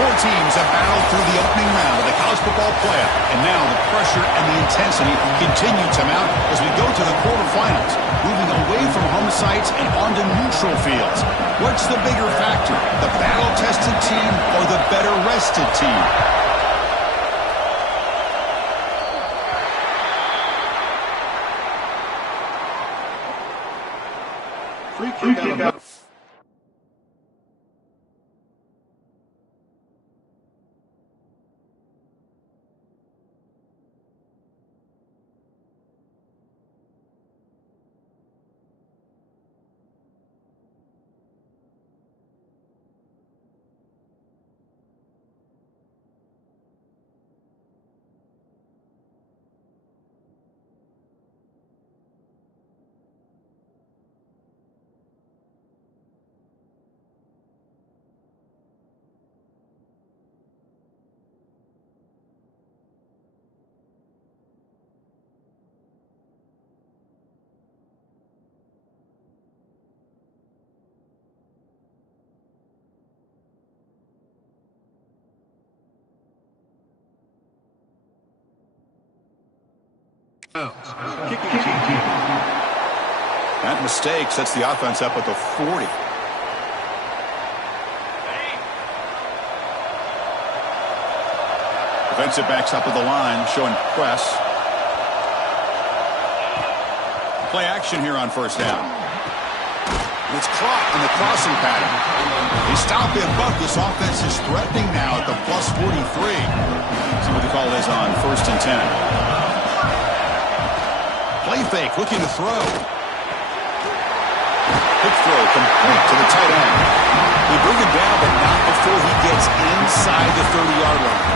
Four teams have battled through the opening round of the college football playoff, and now the pressure and the intensity continue to mount as we go to the quarterfinals, moving away from home sites and onto neutral fields. What's the bigger factor, the battle-tested team or the better-rested team? Free kick out. That mistake sets the offense up at the 40. Defensive backs up at the line, showing press. Play action here on first down. It's caught in the crossing pattern. They stop him, but this offense is threatening now at the plus 43. See what the call is on 1st and 10. Play fake, looking to throw. Quick throw, complete to the tight end. They bring him down, but not before he gets inside the 30-yard line.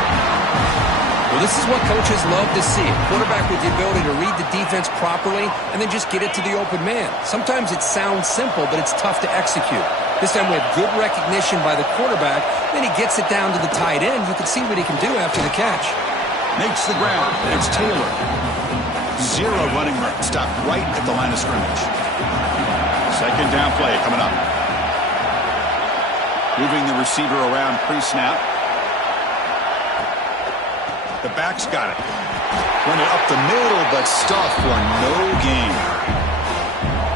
Well, this is what coaches love to see. A quarterback with the ability to read the defense properly and then just get it to the open man. Sometimes it sounds simple, but it's tough to execute. This time we have good recognition by the quarterback. Then he gets it down to the tight end. You can see what he can do after the catch. Makes the ground. It's Taylor. Zero running room. Stopped right at the line of scrimmage. Second down play coming up. Moving the receiver around pre-snap. The back's got it. Run it up the middle, but stuffed for no gain.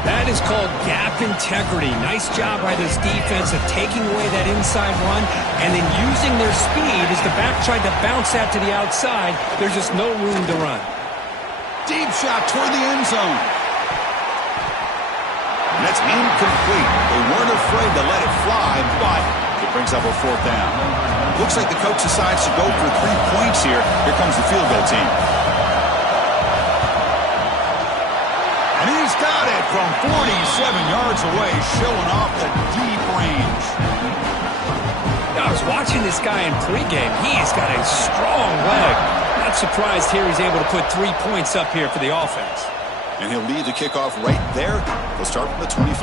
That is called gap integrity. Nice job by this defense of taking away that inside run and then using their speed as the back tried to bounce that to the outside. There's just no room to run. Deep shot toward the end zone. And that's incomplete. They weren't afraid to let it fly, but it brings up a fourth down. Looks like the coach decides to go for 3 points here. Here comes the field goal team. And he's got it from 47 yards away, showing off the deep range. I was watching this guy in pregame. He's got a strong leg. Not surprised here he's able to put 3 points up here for the offense. And he'll lead the kickoff right there. They'll start from the 25.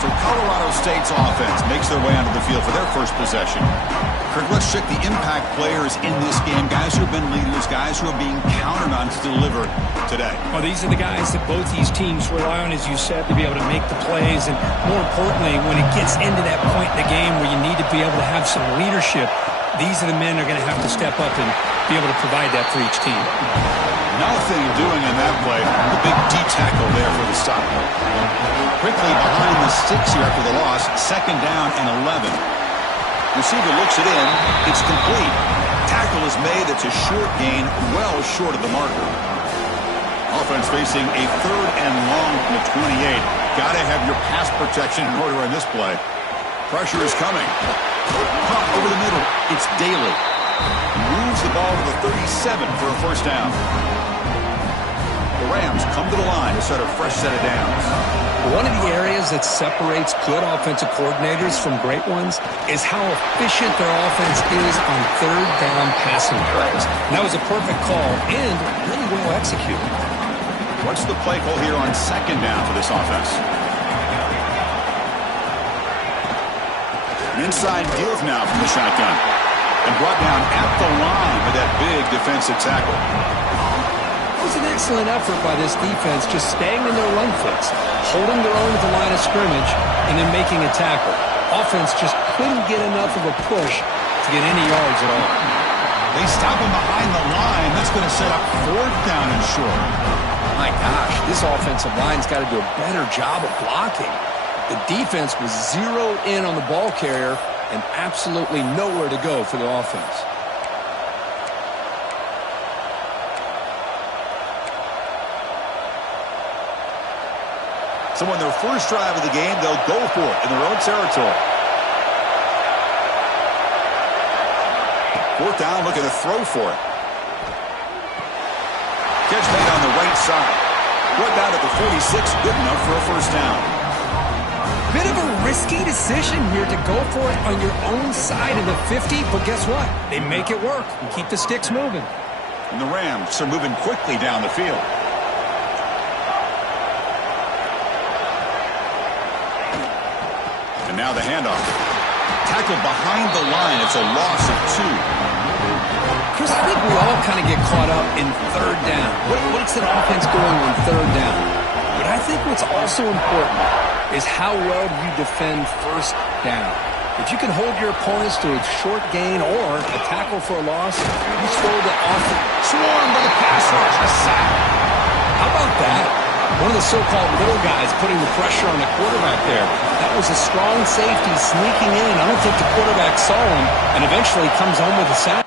So Colorado State's offense makes their way onto the field for their first possession. Kurt, let's check the impact players in this game. Guys who have been leaders, guys who are being counted on to deliver today. Well, these are the guys that both these teams rely on, as you said, to be able to make the plays. And more importantly, when it gets into that point in the game where you need to be able to have some leadership, these are the men that are going to have to step up and be able to provide that for each team. Nothing doing in that play. The big D tackle there for the stop. Quickly behind the sticks here after the loss. Second down and 11. Receiver looks it in. It's complete. Tackle is made. It's a short gain, well short of the marker. Offense facing a third and long from the 28. Got to have your pass protection in order on this play. Pressure is coming. Pump over the middle. It's Daly. Moves the ball to the 37 for a first down. The Rams come to the line to start a fresh set of downs. One of the areas that separates good offensive coordinators from great ones is how efficient their offense is on third down passing plays. And that was a perfect call and really well executed. What's the play call here on second down for this offense? An inside give now from the shotgun. And brought down at the line with that big defensive tackle. It was an excellent effort by this defense, just staying in their run fits, holding their own at the line of scrimmage, and then making a tackle. Offense just couldn't get enough of a push to to get any yards at all. They stop him behind the line. That's going to set up 4th down and short. My gosh, this offensive line's got to do a better job of blocking. The defense was zeroed in on the ball carrier and absolutely nowhere to go for the offense. So on their first drive of the game, they'll go for it in their own territory. 4th down, looking to throw for it. Catch made on the right side. Brought down at the 46, good enough for a 1st down. Bit of a risky decision here to go for it on your own side of the 50, but guess what? They make it work and keep the sticks moving. And the Rams are moving quickly down the field. And now the handoff. Tackled behind the line. It's a loss of 2. Chris, I think we all kind of get caught up in 3rd down. What's an offense going on 3rd down? But I think what's also important is how well you defend 1st down. If you can hold your opponents to a short gain or a tackle for a loss, you throw the offense. Swarmed by the pass rush. A sack. How about that? One of the so-called little guys putting the pressure on the quarterback there. That was a strong safety sneaking in. I don't think the quarterback saw him and eventually comes home with a sack.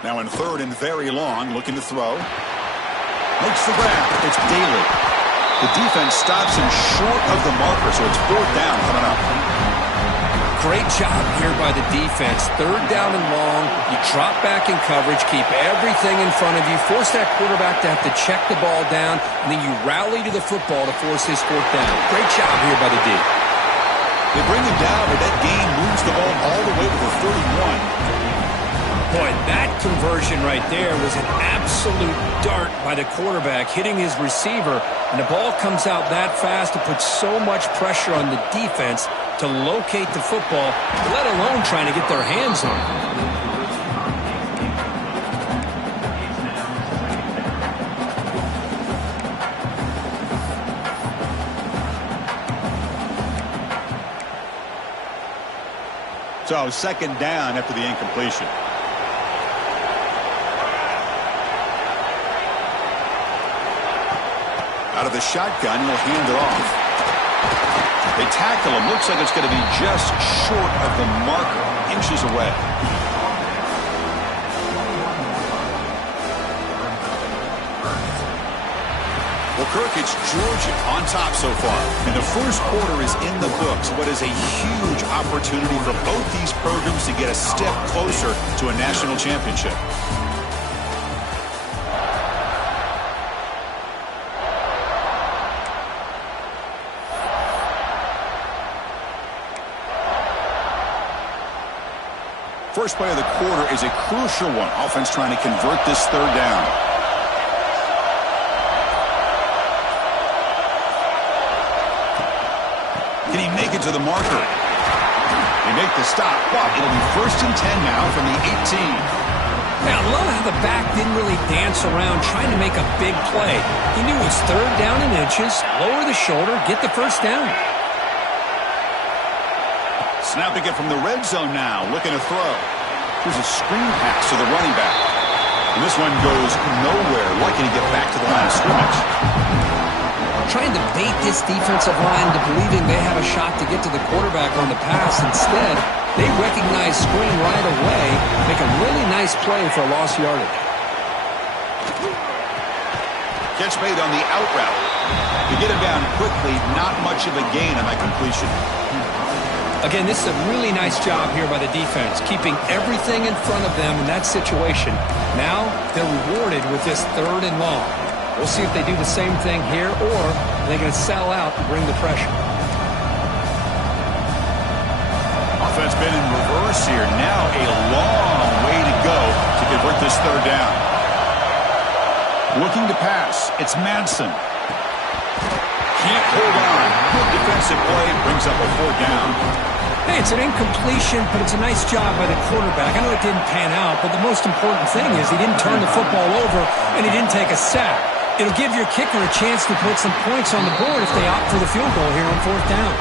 Now in 3rd and very long, looking to throw. Makes the grab. It's Daly. The defense stops him short of the marker, so it's 4th down coming up. Great job here by the defense. 3rd down and long. You drop back in coverage, keep everything in front of you, force that quarterback to have to check the ball down, and then you rally to the football to force his 4th down. Great job here by the D. They bring him down, but that gain moves the ball all the way to the 31. Boy, that conversion right there was an absolute dart by the quarterback hitting his receiver, and the ball comes out that fast to put so much pressure on the defense to locate the football, let alone trying to get their hands on it. So 2nd down after the incompletion. Out of the shotgun, he'll hand it off. They tackle him. Looks like it's going to be just short of the marker, inches away. Well, Kirk, it's Georgia on top so far. And the first quarter is in the books. What is a huge opportunity for both these programs to get a step closer to a national championship. First play of the quarter is a crucial one. Offense trying to convert this third down. Can he make it to the marker? They make the stop, but it'll be 1st and 10 now from the 18. Hey, I love how the back didn't really dance around trying to make a big play. He knew it's 3rd down in inches, lower the shoulder, get the first down. Snapping it from the red zone now, looking to throw. Here's a screen pass to the running back. And this one goes nowhere, lucky to get back to the line of scrimmage. Trying to bait this defensive line to believing they have a shot to get to the quarterback on the pass. Instead, they recognize screen right away, make a really nice play for lost yardage. Catch made on the out route. To get him down quickly, not much of a gain on that completion. Again, this is a really nice job here by the defense, keeping everything in front of them in that situation. Now, they're rewarded with this 3rd and long. We'll see if they do the same thing here, or they're going to sell out and bring the pressure. Offense been in reverse here. Now a long way to go to convert this 3rd down. Looking to pass. It's Madsen. Can't hold on. Good defensive play. Brings up a 4th down. Hey, it's an incompletion, but it's a nice job by the quarterback. I know it didn't pan out, but the most important thing is he didn't turn the football over and he didn't take a sack. It'll give your kicker a chance to put some points on the board if they opt for the field goal here on 4th down.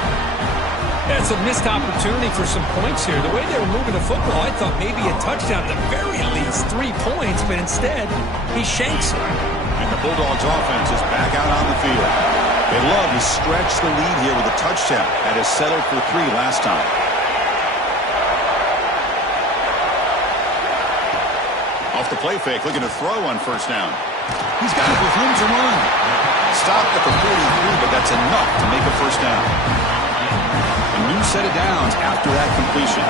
That's a missed opportunity for some points here. The way they were moving the football, I thought maybe a touchdown, at the very least 3 points, but instead, he shanks it. And the Bulldogs offense is back out on the field. They love to stretch the lead here with a touchdown that has settled for 3 last time. Off the play fake, looking to throw on 1st down. He's got it with room to run. Stopped at the 43, but that's enough to make a 1st down. A new set of downs after that completion.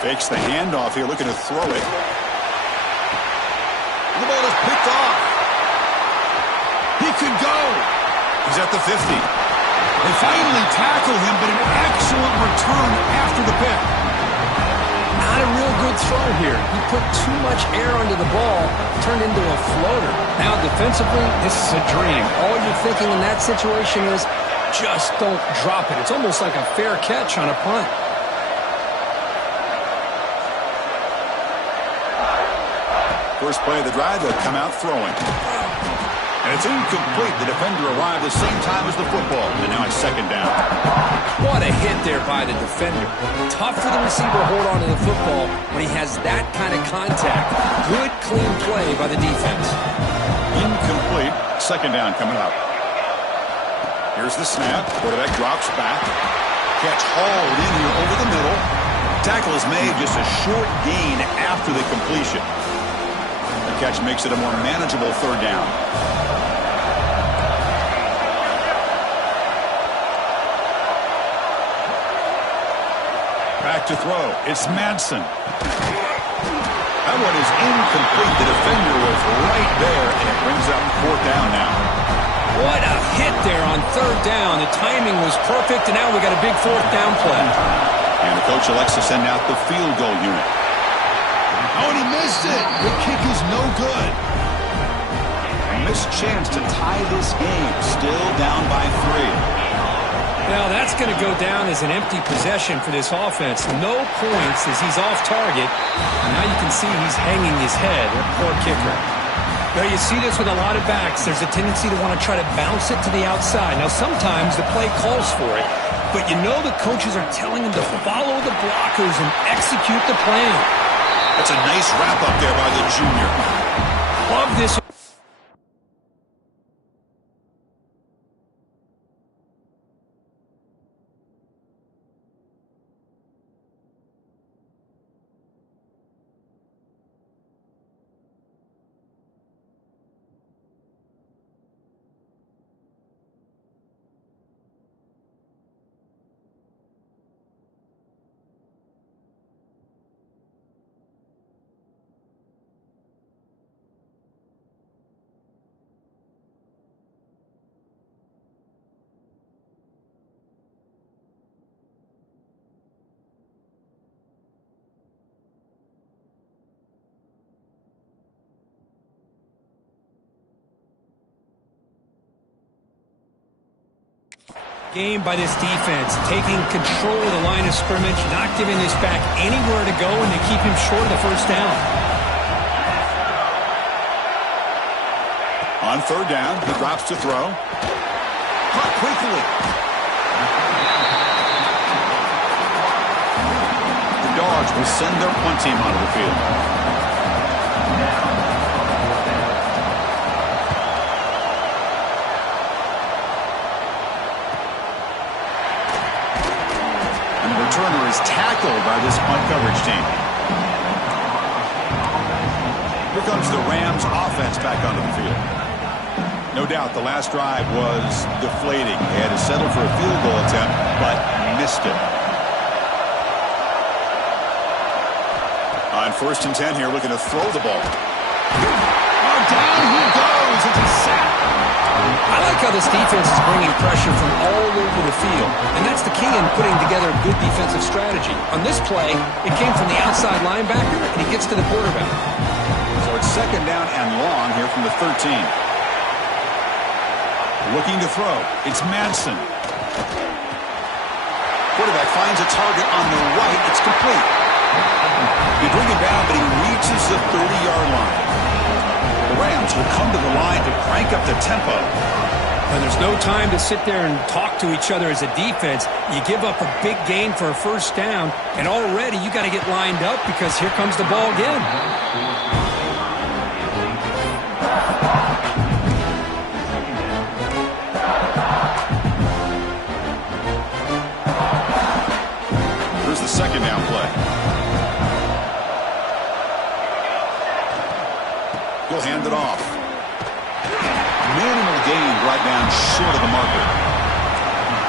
Fakes the handoff here, looking to throw it. The ball is picked off. He could go. He's at the 50. They finally tackle him, but an excellent return after the pick. Not a real good throw here. He put too much air under the ball, turned into a floater. Now defensively, this is a dream. All you're thinking in that situation is just don't drop it. It's almost like a fair catch on a punt. First play of the drive, they'll come out throwing. And it's incomplete. The defender arrived the same time as the football. And now it's 2nd down. What a hit there by the defender. Tough for the receiver to hold on to the football when he has that kind of contact. Good, clean play by the defense. Incomplete. 2nd down coming up. Here's the snap. Quarterback drops back. Catch hauled in here over the middle. Tackle is made, just a short gain after the completion. The catch makes it a more manageable 3rd down. Back to throw. It's Madsen. That one is incomplete. The defender was right there, and it brings up 4th down now. What a hit there on 3rd down. The timing was perfect, and now we got a big 4th down play. And the coach elects to send out the field goal unit. Oh, and he missed it. The kick is no good. A missed chance to tie this game. Still down by 3. Now that's going to go down as an empty possession for this offense. No points as he's off target. And now you can see he's hanging his head. Poor kicker. Now you see this with a lot of backs. There's a tendency to want to try to bounce it to the outside. Now sometimes the play calls for it. But you know the coaches are telling him to follow the blockers and execute the plan. That's a nice wrap up there by the junior. Love this. Game by this defense, taking control of the line of scrimmage, not giving this back anywhere to go, and they keep him short of the first down. On third down, he drops to throw. Caught quickly. The Dogs will send their punt team onto the field. And the returner is tackled by this punt coverage team. Here comes the Rams offense back onto the field. No doubt the last drive was deflating. They had to settle for a field goal attempt, but missed it. On 1st and 10 here, looking to throw the ball. Oh, down he goes. It's a sack. I like how this defense is bringing pressure from all over the field, and that's the key in putting together a good defensive strategy. On this play, it came from the outside linebacker, and he gets to the quarterback. So it's 2nd down and long here from the 13. Looking to throw. It's Madsen. Quarterback finds a target on the right. It's complete. They bring it down, but he reaches the 30-yard line. The Rams will come to the line to crank up the tempo. And there's no time to sit there and talk to each other as a defense. You give up a big gain for a first down, and already you got to get lined up because here comes the ball again. The 2nd down play. He'll hand it off. Minimal gain brought down short of the marker.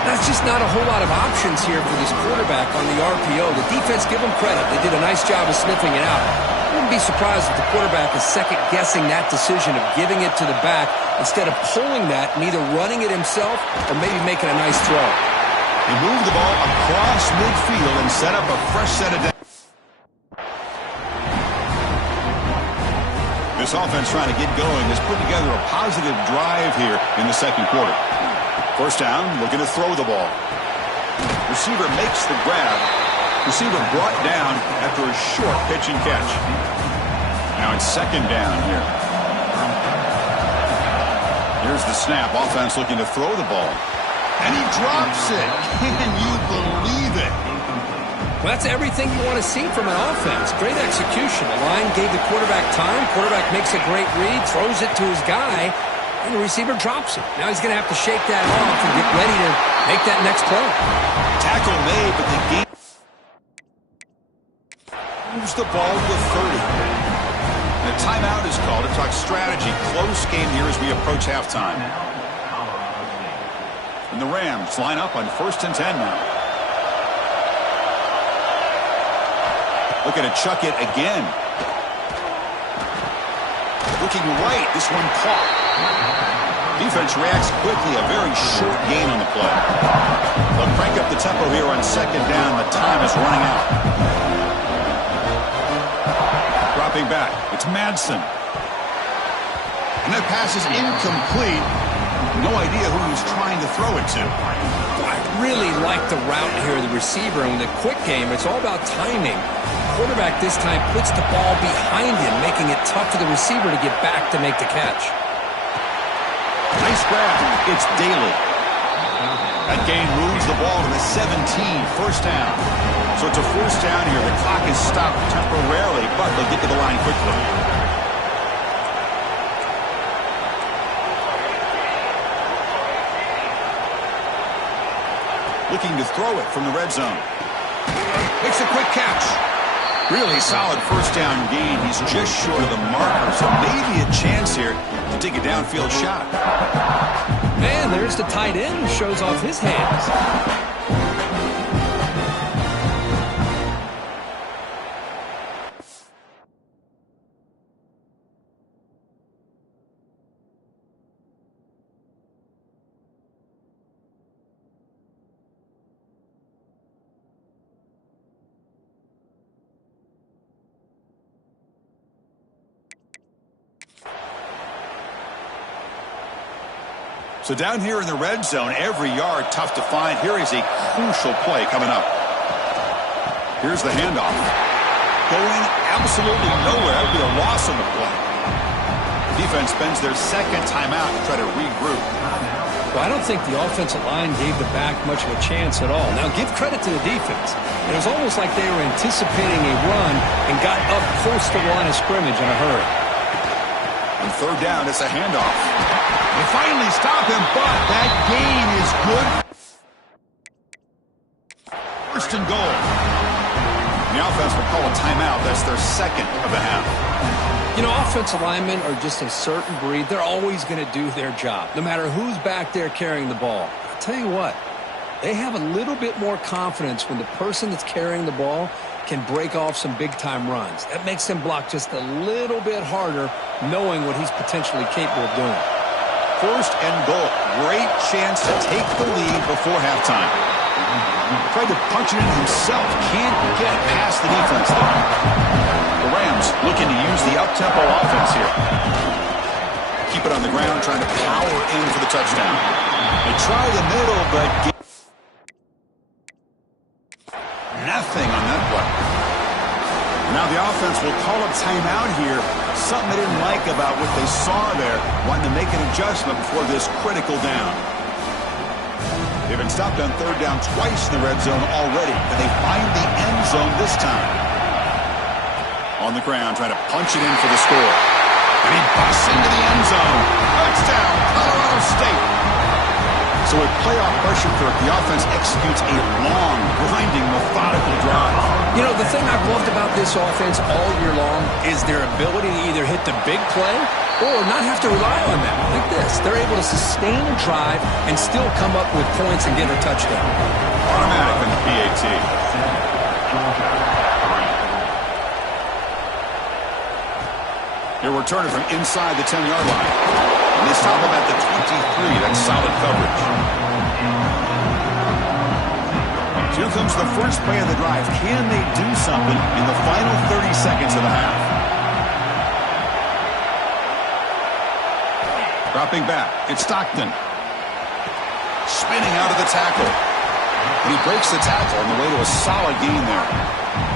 That's just not a whole lot of options here for this quarterback on the RPO. The defense, give them credit. They did a nice job of sniffing it out. I wouldn't be surprised if the quarterback is second-guessing that decision of giving it to the back instead of pulling that and either running it himself or maybe making a nice throw. He moved the ball across midfield and set up a fresh set of downs. This offense trying to get going has put together a positive drive here in the 2nd quarter. 1st down, looking to throw the ball. Receiver makes the grab. Receiver brought down after a short pitch and catch. Now it's 2nd down here. Here's the snap. Offense looking to throw the ball. And he drops it. Can you believe it? Well, that's everything you want to see from an offense. Great execution. The line gave the quarterback time. Quarterback makes a great read, throws it to his guy, and the receiver drops it. Now he's going to have to shake that off and get ready to make that next play. Tackle made, but the game moves the ball to the 30. And a timeout is called to talk strategy. Close game here as we approach halftime. And the Rams line up on 1st and 10 now. Looking to chuck it again. Looking right. This one caught. Defense reacts quickly. A very short gain on the play. They'll crank up the tempo here on 2nd down. The time is running out. Dropping back. It's Madsen. And that pass is incomplete. No idea who he's trying to throw it to. I really like the route here, the receiver. And in the quick game, it's all about timing. The quarterback this time puts the ball behind him, making it tough for the receiver to get back to make the catch. Nice grab. It's Daly. That gain moves the ball to the 17, 1st down. So it's a 1st down here. The clock is stopped temporarily, but they'll get to the line quickly. Looking to throw it from the red zone. Makes a quick catch. Really solid 1st down gain. He's just short of the marker, so maybe a chance here to take a downfield shot. Man, there's the tight end who shows off his hands. So down here in the red zone, every yard tough to find. Here is a crucial play coming up. Here's the handoff. Going absolutely nowhere. That would be a loss on the play. The defense spends their second timeout to try to regroup. Well, I don't think the offensive line gave the back much of a chance at all. Now, give credit to the defense. It was almost like they were anticipating a run and got up close to the line of scrimmage in a hurry. On third down, it's a handoff. They finally stop him, but that gain is good. First and goal. The offense will call a timeout. That's their second of the half. You know, offensive linemen are just a certain breed. They're always going to do their job, no matter who's back there carrying the ball. I'll tell you what, they have a little bit more confidence when the person that's carrying the ball can break off some big-time runs. That makes them block just a little bit harder, knowing what he's potentially capable of doing. First and goal. Great chance to take the lead before halftime. Tried to punch it in himself. Can't get past the defense there. The Rams looking to use the up-tempo offense here. Keep it on the ground, trying to power in for the touchdown. They try the middle, but nothing on that play. Now the offense will call a timeout here. Something they didn't like about what they saw there. Wanting to make an adjustment before this critical down. They've been stopped on third down twice in the red zone already, and they find the end zone this time. On the ground, trying to punch it in for the score. And he busts into the end zone. Touchdown, Colorado State. So with playoff pressure, Kirk, the offense executes a long, grinding, methodical drive. You know, the thing I've loved about this offense all year long is their ability to either hit the big play or not have to rely on them. Like this, they're able to sustain a drive and still come up with points and get a touchdown. Automatic in the PAT. They're returning from inside the 10-yard line. And they stop him at the 23. That's solid coverage. So here comes the first play of the drive. Can they do something in the final 30 seconds of the half? Dropping back. It's Stockton. Spinning out of the tackle. And he breaks the tackle on the way to a solid gain there.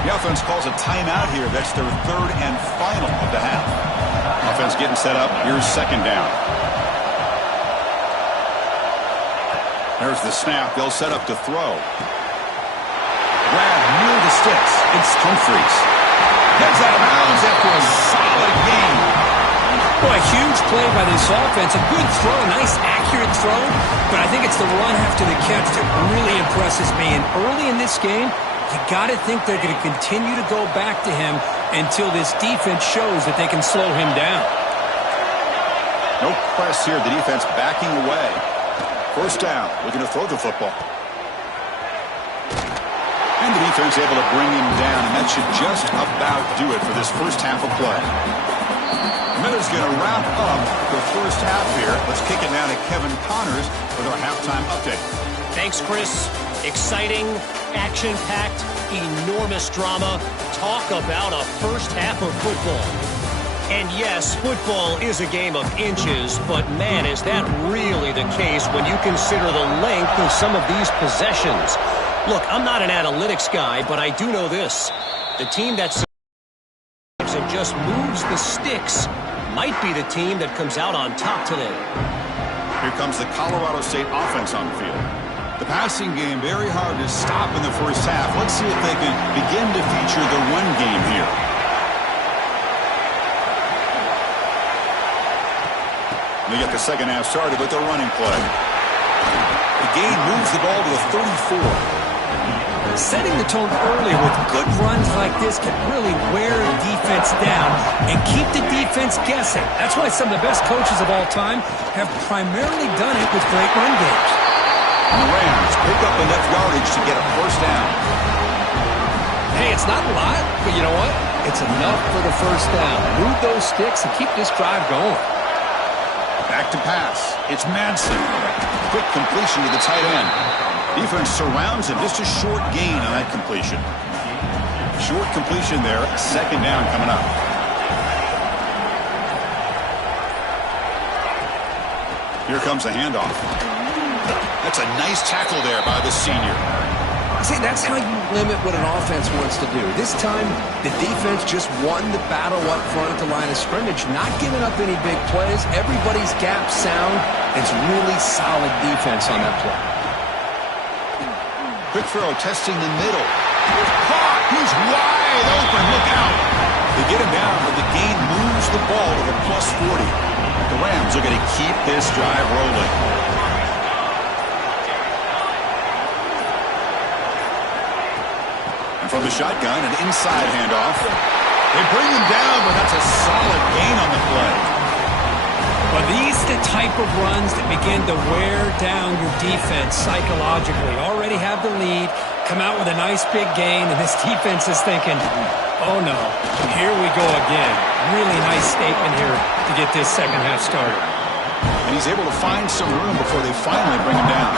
The offense calls a timeout here. That's their third and final of the half. Offense getting set up. Here's second down. There's the snap. They'll set up to throw. Grab near the sticks. It's Humphries. Gets out of bounds after a solid gain. Boy, a huge play by this offense. A good throw, a nice accurate throw. But I think it's the run after the catch that really impresses me. And early in this game, you got to think they're going to continue to go back to him until this defense shows that they can slow him down. No press here. The defense backing away. First down, looking to throw the football. And the defense able to bring him down, and that should just about do it for this first half of play. Miller's going to wrap up the first half here. Let's kick it now to Kevin Connors with our halftime update. Thanks, Chris. Exciting, action-packed, enormous drama. Talk about a first half of football. And yes, football is a game of inches, but man, is that really the case when you consider the length of some of these possessions. Look, I'm not an analytics guy, but I do know this. The team that survives and just moves the sticks might be the team that comes out on top today. Here comes the Colorado State offense on the field. The passing game very hard to stop in the first half. Let's see if they can begin to feature the run game here. They get the second half started with their running play. The gain moves the ball to the 34. Setting the tone early with good runs like this can really wear a defense down and keep the defense guessing. That's why some of the best coaches of all time have primarily done it with great run games. And the Rams pick up enough yardage to get a first down. Hey, it's not a lot, but you know what? It's enough for the first down. Move those sticks and keep this drive going. Back to pass. It's Madsen. Quick completion to the tight end. Defense surrounds him. Just a short gain on that completion. Short completion there. Second down coming up. Here comes the handoff. That's a nice tackle there by the senior. See, that's how you limit what an offense wants to do. This time, the defense just won the battle up front at the line of scrimmage, not giving up any big plays. Everybody's gap sound. It's really solid defense on that play. Quick throw, testing the middle. Caught! He's wide open. Look out! They get him down, but the gain moves the ball to the +40. The Rams are going to keep this drive rolling. From the shotgun, an inside handoff. They bring him down, but that's a solid gain on the play. Well, these are the type of runs that begin to wear down your defense psychologically. Already have the lead, come out with a nice big gain, and this defense is thinking, oh no, here we go again. Really nice statement here to get this second half started. And he's able to find some room before they finally bring him down.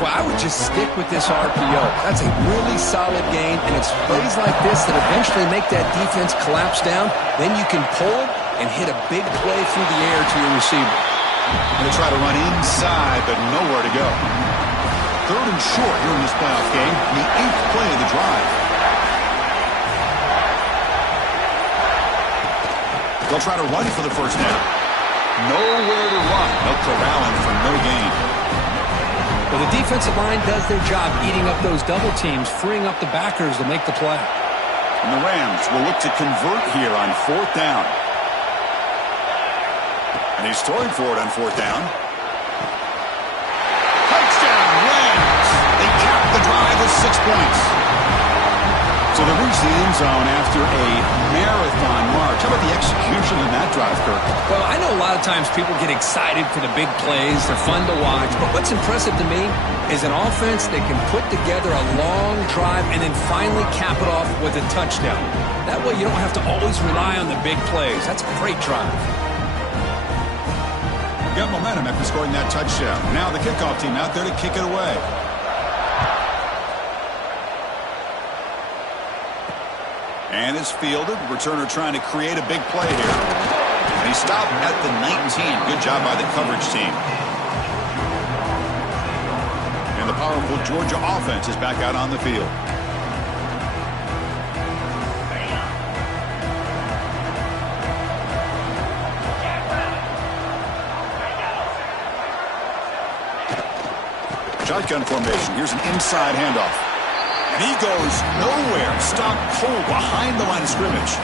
Well, I would just stick with this RPO. That's a really solid gain, and it's plays like this that eventually make that defense collapse down. Then you can pull it and hit a big play through the air to your receiver. Going to try to run inside, but nowhere to go. 3rd and short here in this playoff game, the 8th play of the drive. They'll try to run for the first down. Nowhere to run. They'll corral him for no gain. Well, the defensive line does their job eating up those double teams, freeing up the backers to make the play. And the Rams will look to convert here on 4th down. And he's throwing for it on 4th down. Touchdown, Rams! They cap the drive with 6 points. So they reach the end zone after a marathon march. How about the execution in that drive, Kirk? Well, I know a lot of times people get excited for the big plays. They're fun to watch. But what's impressive to me is an offense that can put together a long drive and then finally cap it off with a touchdown. That way you don't have to always rely on the big plays. That's a great drive. Got momentum after scoring that touchdown. Now the kickoff team out there to kick it away. And it's fielded. Returner trying to create a big play here. And he stopped at the 19. Good job by the coverage team. And the powerful Georgia offense is back out on the field. Shotgun formation. Here's an inside handoff. And he goes nowhere. Stopped cold behind the line of scrimmage.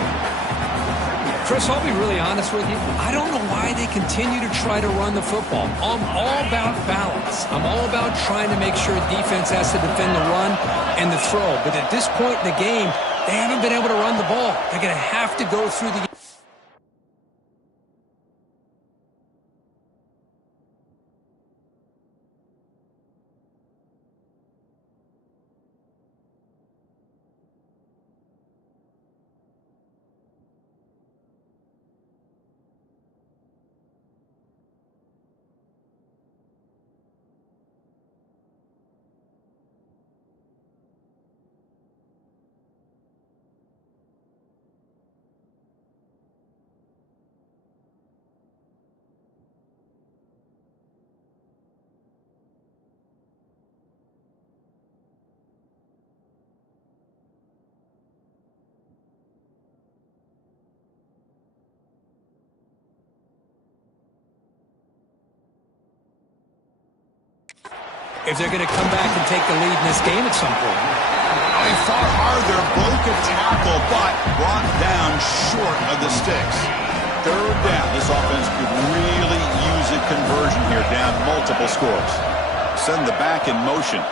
Chris, I'll be really honest with you. I don't know why they continue to try to run the football. I'm all about balance. I'm all about trying to make sure defense has to defend the run and the throw. But at this point in the game, they haven't been able to run the ball. They're going to have to go through the if they're going to come back and take the lead in this game at some point. They fought hard there, broke a tackle, but brought down short of the sticks. 3rd down. This offense could really use a conversion here, down multiple scores. Send the back in motion.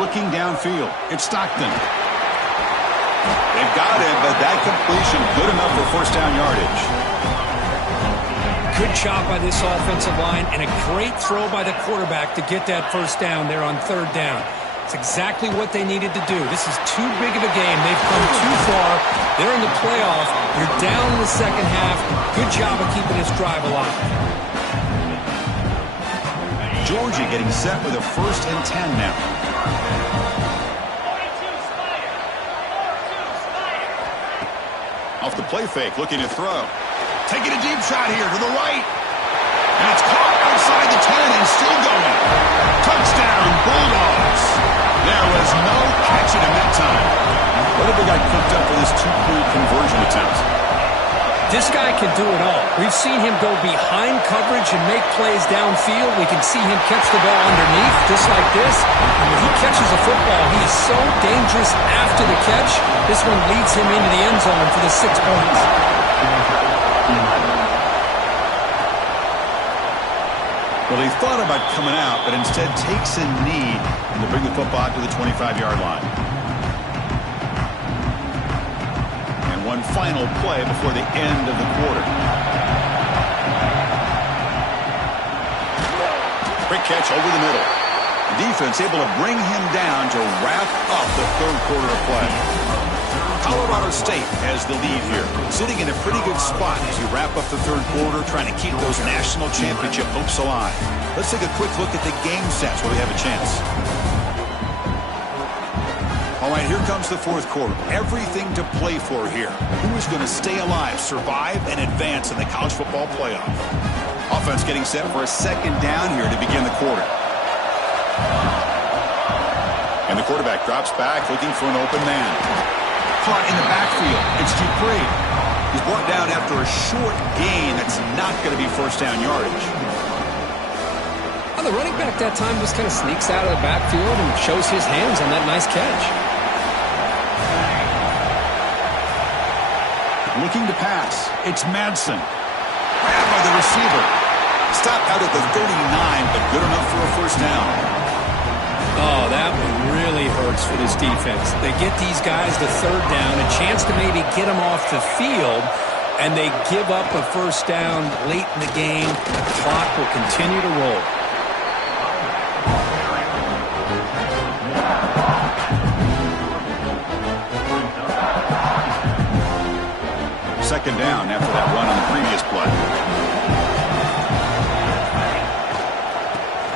Looking downfield. It's Stockton. They've got him, but that completion good enough for 1st down yardage. Good job by this offensive line and a great throw by the quarterback to get that 1st down there on 3rd down. It's exactly what they needed to do. This is too big of a game. They've come too far. They're in the playoff. You're down in the second half. Good job of keeping this drive alive. Georgia getting set with a 1st and 10 now. Off the play fake, looking to throw. Taking a deep shot here to the right. And it's caught inside the 10 and still going. Touchdown, Bulldogs. There was no catching him that time. What have we got cooked up for this two-point conversion attempt? This guy can do it all. We've seen him go behind coverage and make plays downfield. We can see him catch the ball underneath, just like this. And when he catches a football, he is so dangerous after the catch. This one leads him into the end zone for the 6 points. Well, he thought about coming out, but instead takes a knee to bring the football out to the 25-yard line. One final play before the end of the quarter. Quick catch over the middle. The defense able to bring him down to wrap up the third quarter of play. Colorado State has the lead here, sitting in a pretty good spot as you wrap up the third quarter, trying to keep those national championship hopes alive. Let's take a quick look at the game sets where we have a chance. All right, here comes the fourth quarter. Everything to play for here. Who is going to stay alive, survive, and advance in the college football playoff? Offense getting set for a second down here to begin the quarter. And the quarterback drops back, looking for an open man. Caught in the backfield. It's Dupree. He's brought down after a short gain. That's not going to be first down yardage. Well, the running back that time just kind of sneaks out of the backfield and shows his hands on that nice catch. Looking to pass. It's Madsen. Grabbed by the receiver. Stopped out at the 39, but good enough for a first down. Oh, that one really hurts for this defense. They get these guys the third down, a chance to maybe get them off the field, and they give up a first down late in the game. The clock will continue to roll. Second down after that run on the previous play.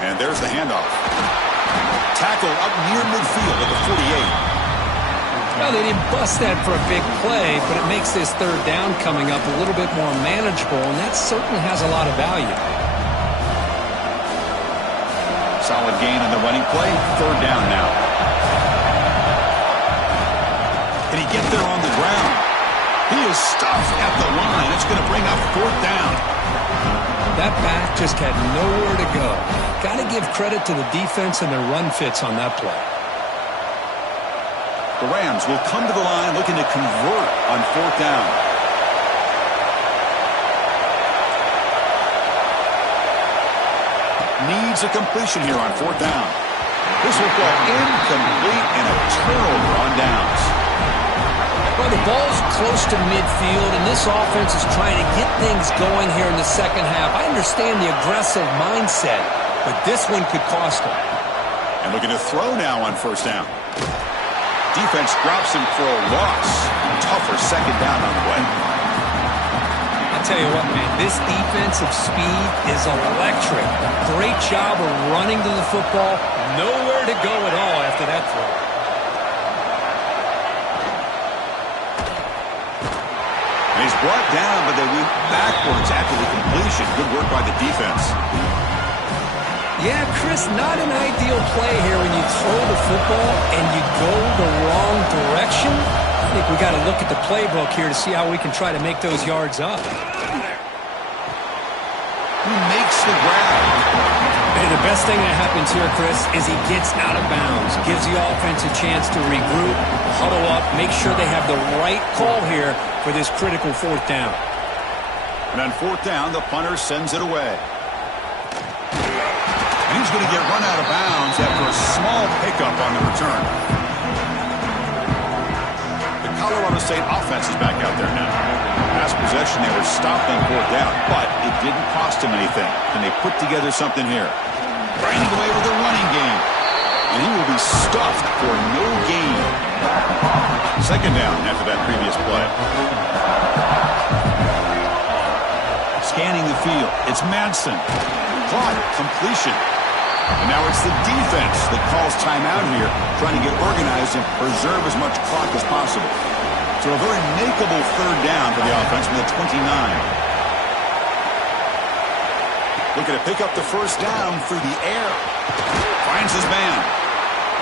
And there's the handoff. Tackle up near midfield at the 48. Well, they didn't bust that for a big play, but it makes this third down coming up a little bit more manageable, and that certainly has a lot of value. Solid gain on the running play. Third down now. Can he get there on the ground? He is stuffed at the line. It's going to bring up fourth down. That back just had nowhere to go. Got to give credit to the defense and their run fits on that play. The Rams will come to the line looking to convert on fourth down. Needs a completion here on fourth down. This will go incomplete and a turnover on downs. Well, the ball's close to midfield, and this offense is trying to get things going here in the second half. I understand the aggressive mindset, but this one could cost them. And looking to throw now on first down. Defense drops him for a loss. Tougher second down on the way. I'll tell you what, man, this defensive speed is electric. Great job of running to the football. Nowhere to go at all after that throw. He's brought down, but they went backwards after the completion. Good work by the defense. Yeah, Chris, not an ideal play here when you throw the football and you go the wrong direction. I think we got to look at the playbook here to see how we can try to make those yards up. Who makes the grab? Hey, the best thing that happens here, Chris, is he gets out of bounds, gives the offense a chance to regroup, huddle up, make sure they have the right call here for this critical fourth down. And on fourth down, the punter sends it away. And he's going to get run out of bounds after a small pickup on the return. The Colorado State offense is back out there now. Last possession, they were stopped on fourth down, but it didn't cost them anything. And they put together something here. Grinding away with a running game. And he will be stuffed for no gain. Second down after that previous play. Scanning the field. It's Madsen. Caught. Completion. And now it's the defense that calls timeout here, trying to get organized and preserve as much clock as possible. So a very makeable third down for the offense from the 29. Looking to pick up the first down through the air. Finds his man.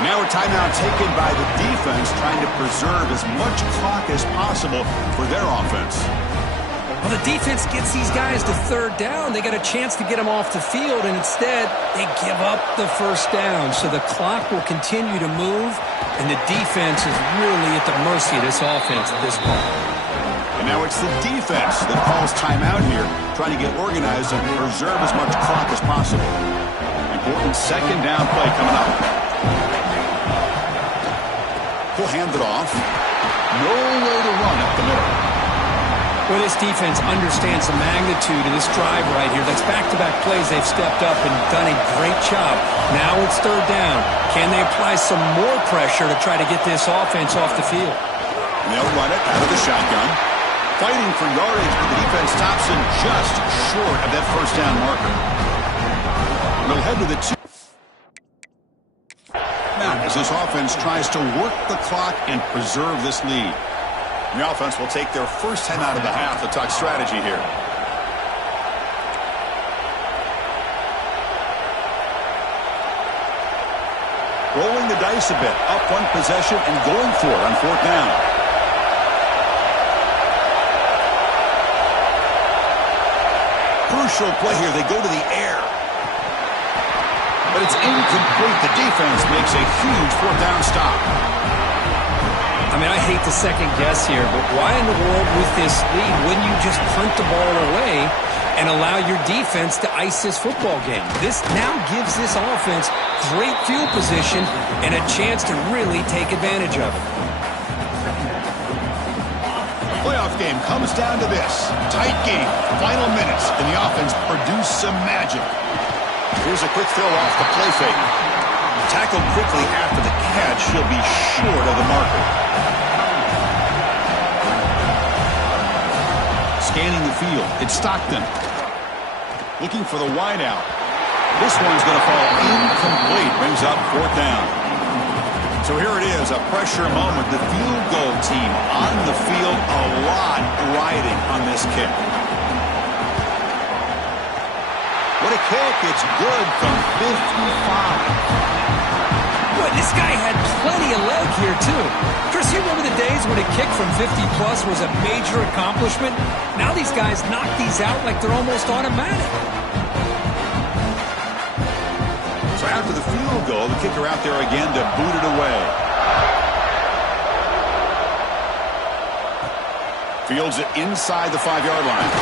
And now a timeout taken by the defense, trying to preserve as much clock as possible for their offense. Well, the defense gets these guys to third down. They got a chance to get them off the field, and instead they give up the first down. So the clock will continue to move, and the defense is really at the mercy of this offense at this point. And now it's the defense that calls timeout here, trying to get organized and preserve as much clock as possible. Important second down play coming up. He'll hand it off. No way to run up the middle. Well, this defense understands the magnitude of this drive right here. That's back-to-back plays. They've stepped up and done a great job. Now it's third down. Can they apply some more pressure to try to get this offense off the field? And they'll run it out of the shotgun. Fighting for yardage, but the defense stops him just short of that first down marker. They'll head to the two. Now, as this offense tries to work the clock and preserve this lead. The offense will take their first 10 out of the half to talk strategy here. Rolling the dice a bit, up one possession and going for it on fourth down. Crucial play here. They go to the air. But it's incomplete. The defense makes a huge fourth down stop. I mean, I hate to second guess here, but why in the world with this lead wouldn't you just punt the ball away and allow your defense to ice this football game? This now gives this offense great field position and a chance to really take advantage of it. The playoff game comes down to this. Tight game, final minutes, and the offense produced some magic. Here's a quick throw off the play fake. Tackled quickly after the catch. She'll be short of the marker. Scanning the field. It's Stockton. Looking for the wideout. This one's going to fall incomplete. Brings up fourth down. So here it is, a pressure moment. The field goal team on the field, a lot riding on this kick. What a kick. It's good from 55. Boy, this guy had plenty of leg here, too. Chris, you remember the days when a kick from 50-plus was a major accomplishment? Now these guys knock these out like they're almost automatic. So after the field goal, the kicker out there again to boot it away. Fields it inside the 5-yard line.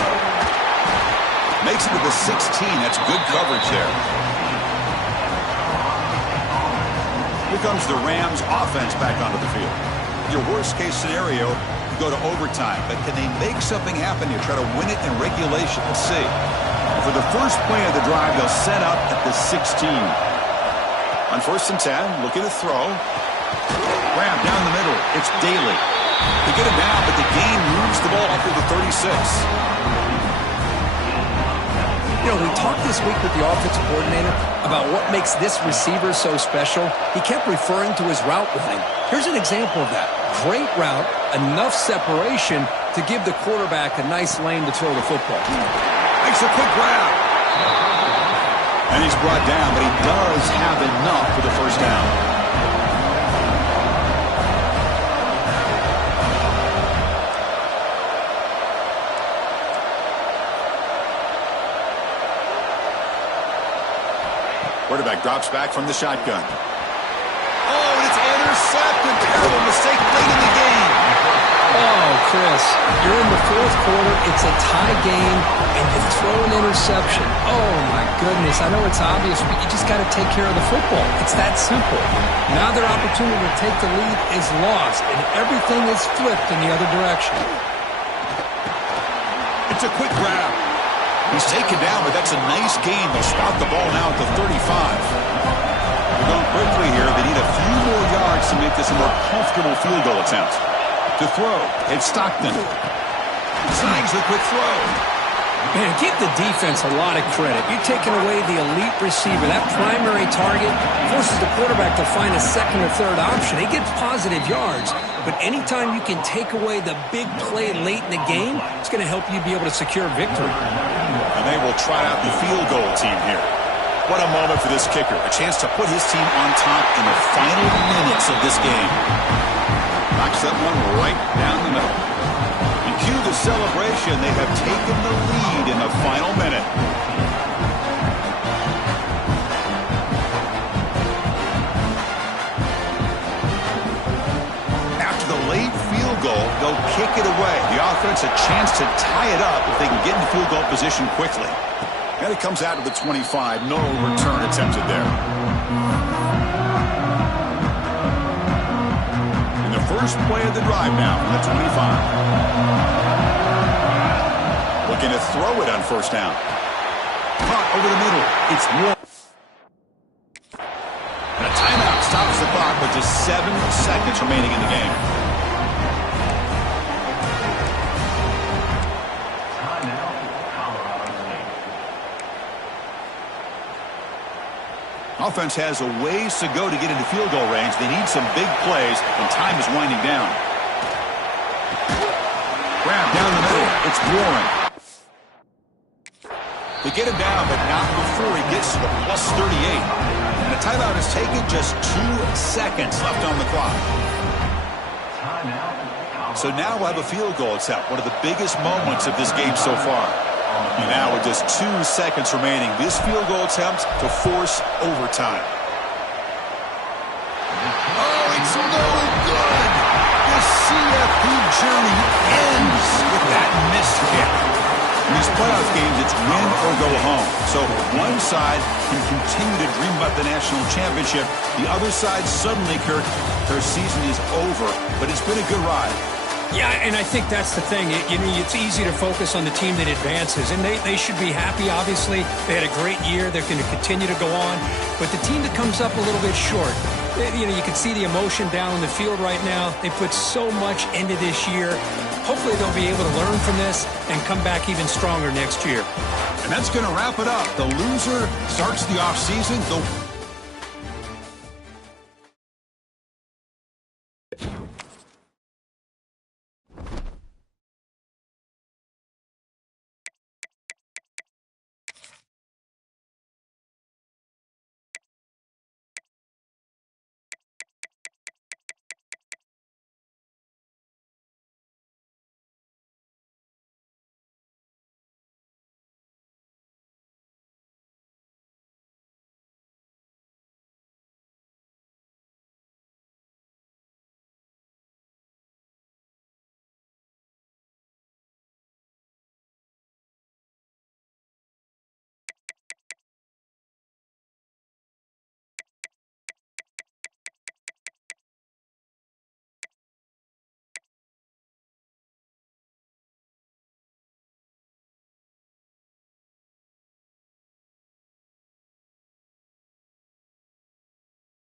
Makes it to the 16. That's good coverage there. Here comes the Rams offense back onto the field. Your worst-case scenario, you go to overtime. But can they make something happen here? Try to win it in regulation. Let's see. For the first play of the drive, they'll set up at the 16. On first and 10, looking to throw. Grab down the middle. It's Daly. They get it down, but the game moves the ball up to the 36. You know, we talked this week with the offensive coordinator about what makes this receiver so special. He kept referring to his route running. Here's an example of that. Great route, enough separation to give the quarterback a nice lane to throw the football. Makes a quick grab. And he's brought down, but he does have enough for the first down. Quarterback drops back from the shotgun. Oh, and it's intercepted. Terrible mistake late in the game. Oh, Chris, you're in the fourth quarter. It's a tie game, and you throw an interception. Oh, my goodness. I know it's obvious, but you just got to take care of the football. It's that simple. Now their opportunity to take the lead is lost, and everything is flipped in the other direction. It's a quick grab. He's taken down, but that's a nice gain. They'll spot the ball now at the 35. They're going quickly here. They need a few more yards to make this a more comfortable field goal attempt. To throw, it's Stockton. Snags the quick throw. Man, give the defense a lot of credit. You're taking away the elite receiver. That primary target forces the quarterback to find a second or third option. He gets positive yards. But anytime you can take away the big play late in the game, it's going to help you be able to secure victory. And they will try out the field goal team here. What a moment for this kicker. A chance to put his team on top in the final minutes of this game. Knocks that one right down the middle. And cue the celebration. They have taken the lead in the final minute. After the late field goal, they'll kick it away. The offense a chance to tie it up if they can get in field goal position quickly. And it comes out to the 25. No return attempted there. And the first play of the drive now from the 25. Looking to throw it on first down. Caught over the middle. It's Warren. And a timeout stops the clock with just 7 seconds remaining in the game. Offense has a ways to go to get into field goal range. They need some big plays, and time is winding down. Grab down the middle. It's Warren. They get him down, but not before he gets to the plus 38. And the timeout is taken. Just 2 seconds left on the clock. So now we'll have a field goal attempt. One of the biggest moments of this game so far. And now with just 2 seconds remaining, this field goal attempt to force overtime. Oh, it's no good. The CFP journey ends with that missed kick. In these playoff games, it's win or go home. So one side can continue to dream about the national championship. The other side suddenly, Kirk, their season is over. But it's been a good ride. Yeah, and I think that's the thing. It's easy to focus on the team that advances, and they should be happy, obviously. They had a great year. They're going to continue to go on. But the team that comes up a little bit short, you can see the emotion down on the field right now. They put so much into this year. Hopefully they'll be able to learn from this and come back even stronger next year. And that's going to wrap it up. The loser starts the offseason. The